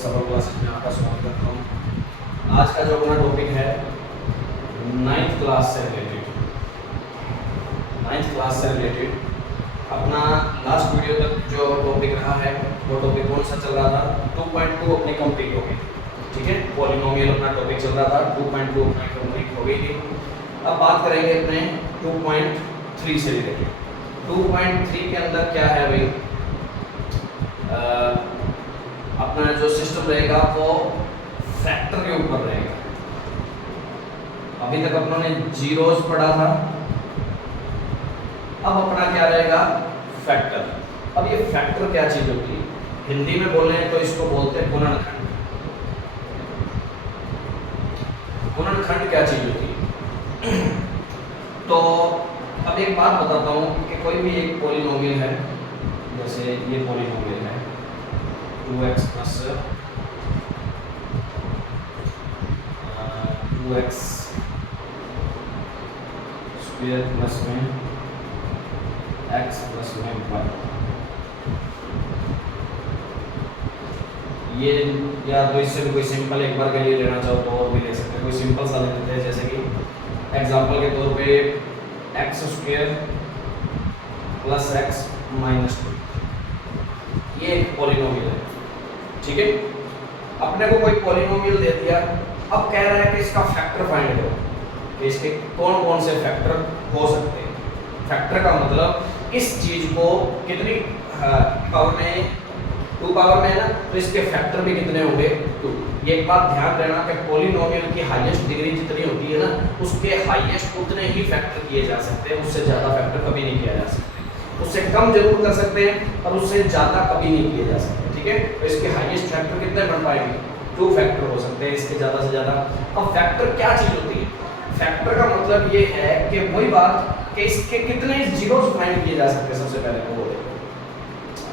सबल क्लासेस में आपका स्वागत करता हूँ। आज का जो अपना टॉपिक है 9th क्लास से रिलेटेड अपना लास्ट वीडियो तक जो टॉपिक रहा है वो टॉपिक कौन सा चल रहा था, 2.2 अपनी कंप्लीट हो गई। ठीक है, पॉलिनोमियल अपना टॉपिक चल रहा था, 2.2 अपनी कंप्लीट हो गई थी। अब बात करेंगे अपने 2.3 से रिलेटेड। 2.3 के अंदर क्या है भाई, अपना जो सिस्टम रहेगा वो फैक्टर के ऊपर रहेगा। अभी तक अपनों ने जीरोस पढ़ा था, अब अपना क्या रहेगा, फैक्टर। अब ये फैक्टर क्या चीज होती है, हिंदी में बोले तो इसको बोलते हैं गुणनखंड। गुणनखंड क्या चीज होती है तो अब एक बात बताता हूँ कि कोई भी एक पॉलिनोमियल है, जैसे ये पॉलिनोमियल है 2x plus 2x square plus में x प्लस में y। ये या तो इससे भी कोई सिंपल एक बार के लिए लेना चाहो तो और भी ले सकते हैं, कोई सिंपल सा ले लेते हैं। जैसे कि एग्जांपल के तौर पे x square plus x minus 2, ये एक पॉलिनोमियल है। ठीक है, अपने को कोई पॉलिनोमियल दे दिया, अब कह रहा है कि इसका फैक्टर फाइंड करो कि इसके कौन कौन से फैक्टर हो सकते हैं। फैक्टर का मतलब इस चीज को कितनी पावर में, 2 पावर में है ना, तो इसके फैक्टर भी कितने होंगे, 2। ये एक बात ध्यान देना कि पॉलिनोमियल की हाईएस्ट डिग्री जितनी होती है ना, उसके हाईएस्ट उतने ही फैक्टर किए जा सकते हैं, उससे ज़्यादा फैक्टर कभी नहीं किया जा सकते। उससे कम जरूर कर सकते हैं और उससे ज़्यादा कभी नहीं किए जा सकते। ठीक है, तो इसके हाईएस्ट फैक्टर कितने बन पाएंगे, 2 फैक्टर हो सकते हैं, इसके ज़्यादा से ज़्यादा। अब फैक्टर क्या चीज़ होती है, फैक्टर का मतलब ये है कि वही बात कि इसके कितने जीरोस फाइंड किए जा सकते हैं। सबसे पहले तो बोले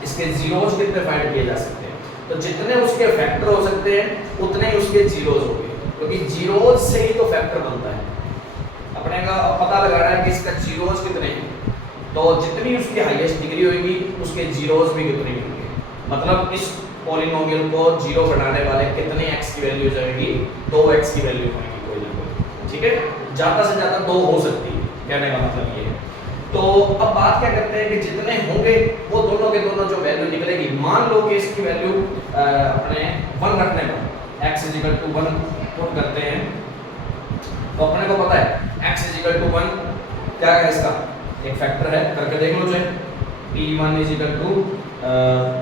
इसके जीरोस कितने फाइंड किए जा सकते हैं, तो जितने उसके फैक्टर हो सकते हैं उतने ही उसके जीरोस होंगे, क्योंकि जीरोस से ही तो फैक्टर बनता है। अपने का पता लगाना है कि इसका जीरोस कितने हैं, तो जितनी उसकी हाईएस्ट डिग्री होगी उसके जीरोस भी कितने होंगे। मतलब इस पॉलिनोमियल को जीरो बनाने वाले कितने x की वैल्यू जाएगी, 2x की वैल्यू होगी कोई ना कोई। ठीक है, ज़्यादा से ज़्यादा 2 हो सकती है, कहने का मतलब ये है। तो अब बात क्या करते हैं कि जितने होंगे वो दोनों के दोनों जो वैल्यू निकलेगी, मान लो कि इसकी वैल्यू अपने 1 रखने पर x = 1 पुट करते हैं, तो अपने को पता है x = 1 क्या है, इसका एक फैक्टर है, करके देख लो। चाहे p1 =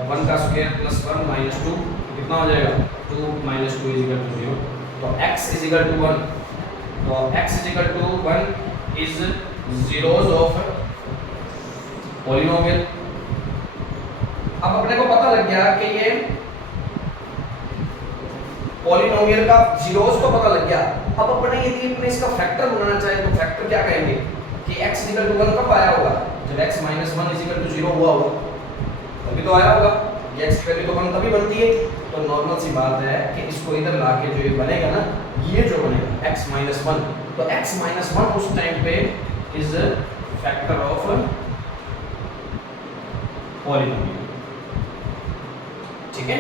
1 का स्क्वायर प्लस 1 माइनस 2 कितना हो जाएगा, 2 माइनस 2 = 0। तो x = 1, तो x = 1 is zeros of polynomial. अब अपने को पता लग गया कि ये पॉलिनोमियल का जीरोस को पता लग गया। अब अपने यदि अपने इसका फैक्टर बनाना चाहे तो फैक्टर क्या कहेंगे कि x = 1 कब आया होगा, जब x - 1 = 0 हुआ होगा, तभी तो आया होगा। ये x की वैल्यू तो 1 तभी बनती है। तो नॉर्मल सी बात है कि इसको इधर लाके जो ये बनेगा ना, ये जो बनेगा x - 1, तो x - 1 उस टाइम पे इज फैक्टर ऑफ पॉलिनोमियल। ठीक है,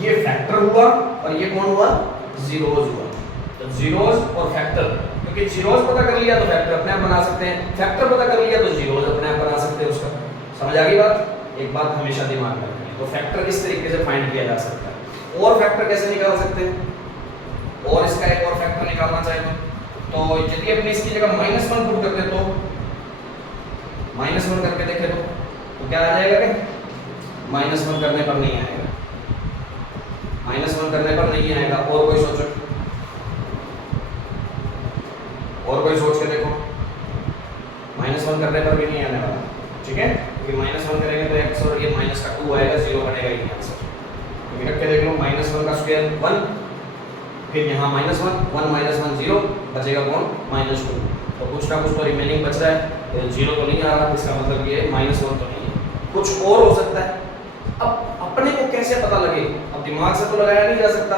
ये फैक्टर हुआ और ये कौन हुआ, जीरोस हुआ। तो जीरोस और फैक्टर, क्योंकि जीरोस पता कर लिया तो फैक्टर अपने आप बना सकते हैं, फैक्टर पता कर लिया तो जीरोस अपने आप बना सकते हैं। उसका समझ आ गई बात। एक बात हमेशा दिमाग में रखनी है, तो फैक्टर इस तरीके से फाइंड किया जा सकता है। और फैक्टर कैसे निकाल सकते हैं, और इसका एक और फैक्टर निकालना चाहे तो यदि अपने इसकी जगह -1 पुट करते तो -1 करके देखे तो क्या आ जाएगा, कि -1 करने पर नहीं आएगा, -1 करने पर नहीं आएगा। और कोई सोचो, और कोई सोच के देखो, -1 करने पर भी नहीं आने वाला। ठीक है, क्योंकि -1 करेंगे तो x और ये माइनस का 2 आएगा, 0 बनेगा ही नहीं आंसर। तो रख के देख लो, -1 का स्क्वायर 1, फिर यहाँ -1 1 0 बचेगा कौन, -2। तो कुछ ना कुछ तो रिमेनिंग बच रहा है, 0 तो नहीं आ रहा, इसका मतलब ये -1 तो नहीं है, कुछ और हो सकता है। अब अपने को कैसे पता लगे, अब दिमाग से तो लगाया नहीं जा सकता,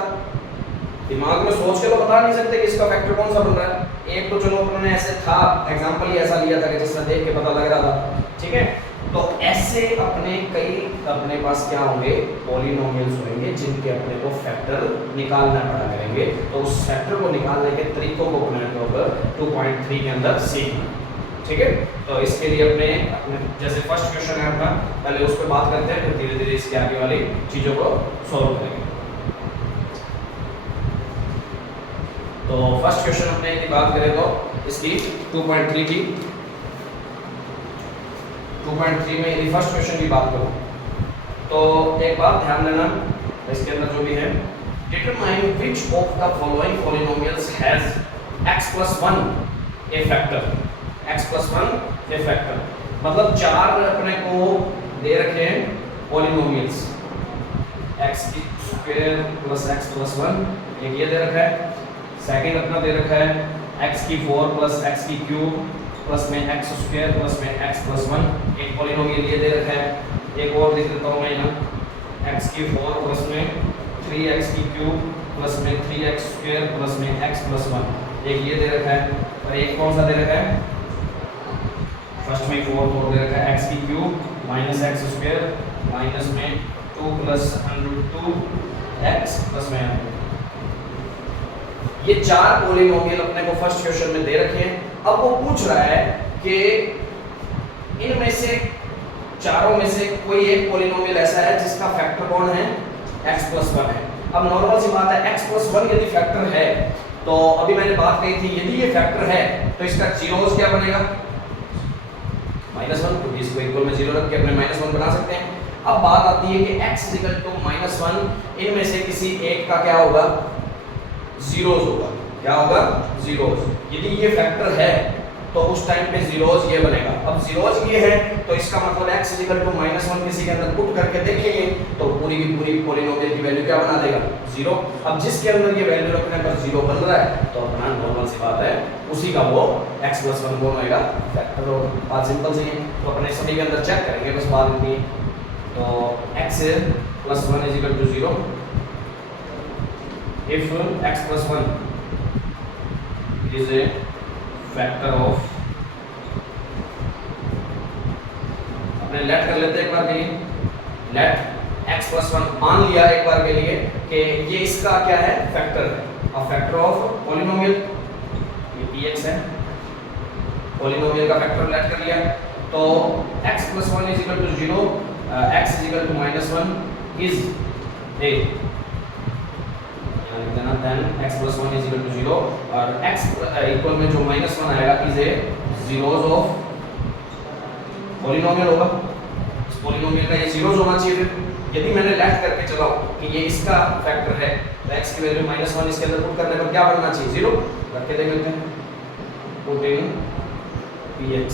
दिमाग में सोच के तो बता नहीं सकते कि इसका फैक्टर कौन सा बन रहा है। एक तो चलो अपने ऐसे था, एग्जांपल ही ऐसा लिया था कि जिसमें देख के पता लग रहा था। ठीक है, तो ऐसे अपने पास क्या होंगे, पॉलिनोमियल्स होंगे जिनके अपने को फैक्टर निकालना पड़ा करेंगे। तो उस फैक्टर को निकालने के तरीकों को अपने 2.3 के अंदर सीखना, ठीक है। तो इसके लिए अपने जैसे फर्स्ट क्वेश्चन है अपना, पहले उस पर बात करते हैं, फिर धीरे धीरे इसके आगे वाली चीज़ों को सॉल्व करेंगे। तो फर्स्ट क्वेश्चन अपने की बात करें तो इसकी 2.3 की 2.3 में यदि फर्स्ट क्वेश्चन की बात करूं तो एक बात ध्यान देना, इसके अंदर जो भी है, determine which of the following polynomials has x + 1 A factor, x + 1 A factor, मतलब चार अपने को दे रखे हैं पॉलिनोमियल्स, x² + x + 1, एक ये दे रखा है, सेकंड अपना दे रखा है x⁴ + x³ प्लस में x² प्लस में x + 1, एक पॉलिनोमियल ये दे रखा है, एक और लिख देता हूँ मैं यहाँ x⁴ प्लस में 3x³ प्लस में 3x² प्लस में x + 1, एक ये दे रखा है, और एक कौन सा दे रखा है, फर्स्ट में 4 दे रखा है x³ - x² माइनस में 2 + √2x प्लस में, ये चार पॉलिनोमियल अपने को फर्स्ट क्वेश्चन में दे रखे हैं। अब वो पूछ रहा है कि इनमें से चारों में से कोई एक पॉलिनोमियल ऐसा है जिसका फैक्टर कौन है, x + 1 है। अब नॉर्मल सी बात है, x + 1 यदि फैक्टर है तो अभी मैंने बात कही थी, यदि ये फैक्टर है तो इसका जीरोस क्या बनेगा, -1, तो इसको इक्वल में 0 रख के अपने -1 बना सकते हैं। अब बात आती है कि x = -1, इनमें से किसी एक का क्या होगा, जीरोस होगा, क्या होगा, जीरोस। यदि ये फैक्टर है तो उस टाइम पे जीरोस ये बनेगा। अब जीरोस ये है तो इसका मतलब x = -1 किसी के अंदर पुट करके देखेंगे तो पूरी की पूरी पॉलिनोमियल की वैल्यू क्या बना देगा, 0। अब जिसके अंदर ये वैल्यू रखने पर 0 बन रहा है तो अपना नॉर्मल सी बात है, उसी का वो x + 1 कौन होएगा, फैक्टर होगा। बात सिंपल सी है, तो अपने सभी के अंदर चेक करेंगे, बस बात इतनी। तो x + 1 = 0 if x + 1 is a factor of, अपने लेट कर लेते हैं एक बार के लिए, लेट x + 1 मान लिया एक बार के लिए कि ये इसका क्या है, फैक्टर है। अब फैक्टर ऑफ पॉलिनोमियल ये px है, पॉलिनोमियल का फैक्टर लेट कर लिया, तो x + 1 = 0, x = -1 is a, then x + 1 = 0 और x इक्वल में जो -1 आएगा is a zeros of polynomial होगा। इस पॉलिनोमियल का ये जीरोस होना चाहिए। फिर यदि मैंने लेट करके चलाओ कि ये इसका फैक्टर है तो x की वैल्यू -1 इसके अंदर पुट करने पर क्या बनना चाहिए, 0 रख के देख लेते हैं, put in px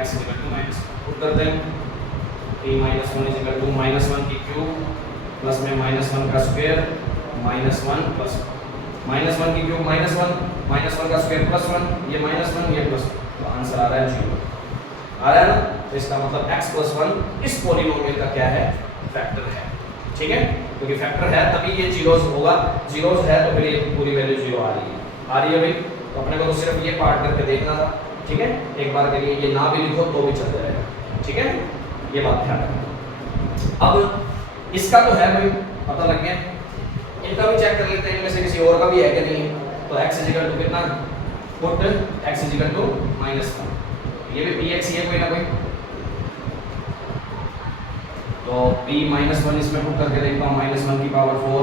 x = put करते हैं, p - 1 = -1 की क्यूब प्लस में -1 का स्क्वायर -1 प्लस -1 की क्यूब -1 का स्क्वायर +1, ये -1 ये +1, तो आंसर आ रहा है 0 आ रहा है ना। तो इसका मतलब x + 1 इस पॉलिनोमियल का क्या है, फैक्टर है, ठीक है। क्योंकि फैक्टर है तभी ये जीरोस होगा, जीरोस है तो फिर ये पूरी वैल्यू 0 आ रही है भाई। तो अपने को तो सिर्फ ये पार्ट करके देखना था, ठीक है। एक बार के लिए ये ना भी लिखो तो भी चल जाएगा, ठीक है, ये बात ध्यान रखना। अब इसका तो है भाई, पता लग गया, इनका भी चेक कर लेते हैं, इनमें से किसी और का भी है कि नहीं। तो x = कितना, पुट x = -1, ये भी px ही है कोई ना कोई, तो p -1 इसमें पुट करके देखता हूँ, -1 की पावर 4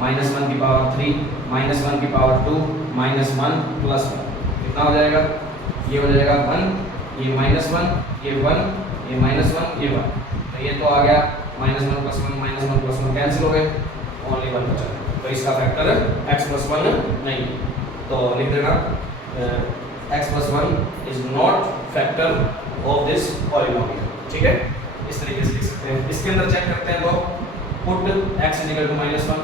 -1 की पावर 3 -1 की पावर 2 -1 +1 कितना हो जाएगा, ये हो जाएगा 1, ये -1 ये 1 ये -1 ये 1, तो ये तो आ गया -1 +1 कैंसिल हो गए, ओनली 1 बचा। तो इसका फैक्टर x + 1 नहीं, तो लिख देना x + 1 is not factor of this polynomial, ठीक है। इस तरीके से लिख सकते हैं। इसके अंदर चेक करते हैं तो पुट x = -1,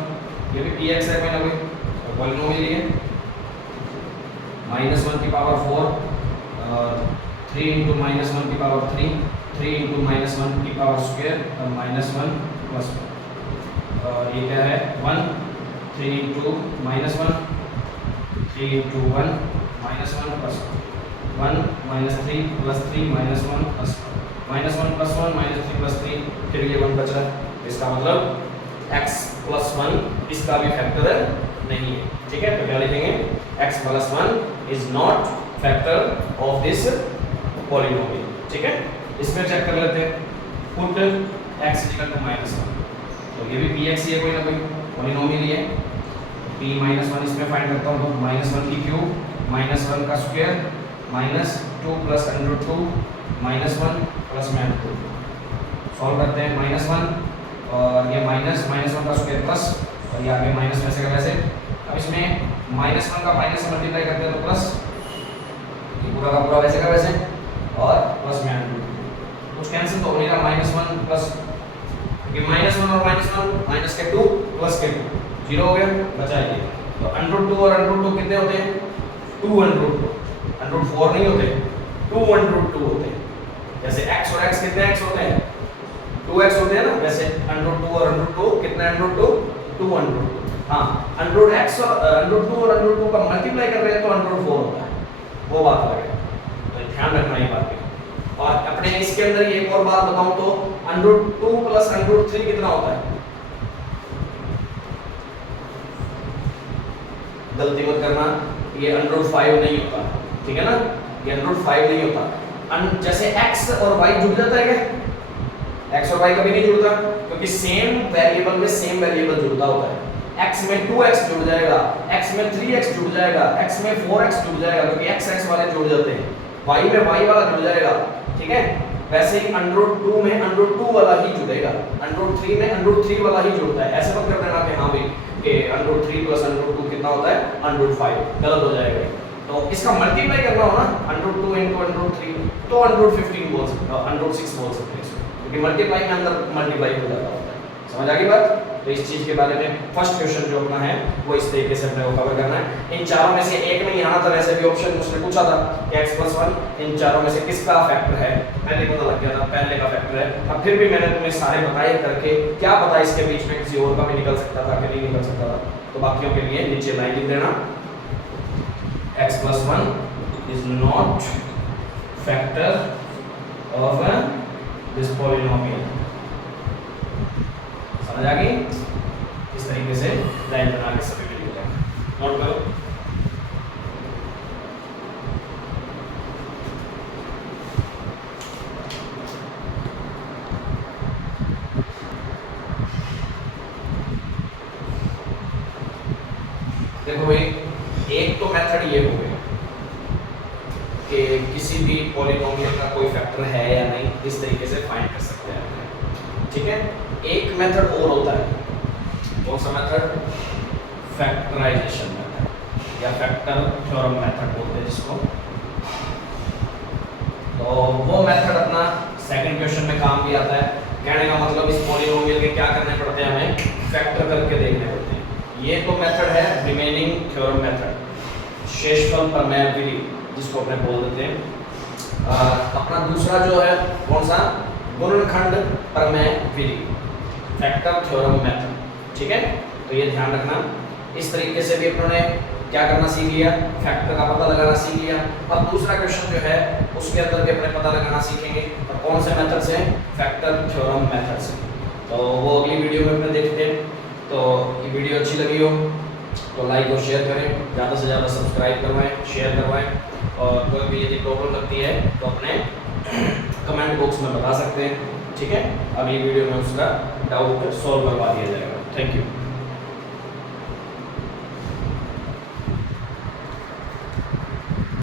ये भी px है कोई ना कोई, तो पॉलिनोमियल ये -1 की पावर 4 3 × -1 की पावर 3 3 × -1 की पावर स्क्वायर और -1 +1, और ये क्या है 1 3 × -1 3 × 1 -1 +1, 1 -3 + 3 -1 + -1 + 1 -3 + 3, फिर ये 1 बच रहा है। इसका मतलब x + 1 इसका भी फैक्टर नहीं है। ठीक है, तो क्या लिखेंगे, x + 1 is not factor of this polynomial. ठीक है, इसमें चेक कर लेते हैं, पुट x = -1, तो ये भी px ही है, कोई ना कोई पॉलिनोमियल ही है। p -1 इसमें फाइंड करता हूं, तो -1 की क्यूब -1 का स्क्वायर -2 + √2 -1 प्लस में √2, सॉल्व करते हैं, -1 और ये -1 का स्क्वायर प्लस, और ये आगे माइनस वैसे का वैसे। अब इसमें -1 का माइनस से मल्टीप्लाई करते हैं तो प्लस, ये पूरा का पूरा वैसे का वैसे, और प्लस में √2, कुछ कैंसिल तो हो नहीं रहा, -1 प्लस, क्योंकि -1 और -1 -2 प्लस के 2 0 हो गया, बचा ये। तो √2 और √2 कितने होते हैं, 2 √2, √4 नहीं होते, 2 √2 होते हैं। जैसे x और x कितने x होते हैं, 2x होते हैं ना, वैसे √2 और √2 कितने √2, 2 √2। हाँ, √x और √2 और √2 का मल्टीप्लाई कर रहे हैं तो √4 होता है, वो बात अलग है, तो ध्यान रखना ये बात पे। और अपने इसके अंदर एक और बात बताऊं तो √2 + √3 कितना होता है, गलती मत करना, ये √5 नहीं होता, ठीक है ना, ये √5 नहीं होता। जैसे x और y जुड़ जाता है क्या, x और y कभी नहीं जुड़ता, क्योंकि सेम वेरिएबल में सेम वेरिएबल जुड़ता होता है। x में 2x जुड़ जाएगा, x में 3x जुड़ जाएगा, x में 4x जुड़ जाएगा, क्योंकि x वाले जुड़ जाते हैं, y में y वाला जुड़ जाएगा। ठीक है, वैसे ही √2 में √2 वाला ही जुड़ेगा, √3 में √3 वाला ही जुड़ता है। ऐसे मत कर देना कि हाँ भाई कि √3 + √2 कितना होता है, √5, गलत हो जाएगा। तो इसका मल्टीप्लाई करना हो ना, √2 × √3 तो √15 बोल सकते हो, √6 बोल सकते हैं, क्योंकि मल्टीप्लाई में अंदर मल्टीप्लाई हो जाता होता है। समझ आ गई बात। तो इस चीज के बारे में फर्स्ट क्वेश्चन जो अपना है वो इस तरीके से अपने को कवर करना है। इन चारों में से एक में यहाँ था, वैसे भी ऑप्शन उसने पूछा था कि x + 1 इन चारों में से किसका फैक्टर है, पहले पता लग गया था, पहले का फैक्टर है। अब फिर भी मैंने तुम्हें सारे बताए करके, क्या पता इसके बीच में किसी और का भी निकल सकता था कि नहीं निकल सकता था, तो बाकियों के लिए नीचे लाइन लिख देना, x + 1 is not factor of this polynomial। समझ आ गई। इस तरीके से लाइन बना के सभी लिख लें, नोट करो। देखो भाई, एक तो मेथड ये हो गया कि किसी भी पॉलिनोमियल का कोई फैक्टर है या नहीं, इस तरीके से फाइंड कर सकते हैं। ठीक है, एक मेथड और होता है, कौन सा मेथड, फैक्टराइजेशन मेथड या फैक्टर थ्योरम मेथड बोलते हैं जिसको। तो वो मेथड अपना सेकंड क्वेश्चन में काम भी आता है। कहने का मतलब इस पॉलिनोमियल के क्या करने पड़ते हैं, हमें फैक्टर करके देखने पड़ते हैं। ये तो मेथड है रिमेनिंग थ्योरम मेथड, शेषफल प्रमेय विधि जिसको अपने बोल देते हैं। अपना दूसरा जो है कौन सा, गुणनखंड प्रमेय विधि, फैक्टर थ्योरम मेथड। ठीक है, तो ये ध्यान रखना। इस तरीके से भी अपनों ने क्या करना सीख लिया, फैक्टर का पता लगाना सीख लिया। अब दूसरा क्वेश्चन जो है उसके अंदर भी अपने पता लगाना सीखेंगे, और कौन से मेथड से, फैक्टर थ्योरम मेथड से। तो वो अगली वीडियो में अपने देखते हैं। तो ये वीडियो अच्छी लगी हो तो लाइक और शेयर करें, ज़्यादा से ज़्यादा सब्सक्राइब करवाएं, शेयर करवाएं, और कोई भी यदि प्रॉब्लम लगती है तो अपने कमेंट बॉक्स में बता सकते हैं। ठीक है, अगली वीडियो में उसका डाउट सॉल्व करवा दिया जाएगा। Thank you.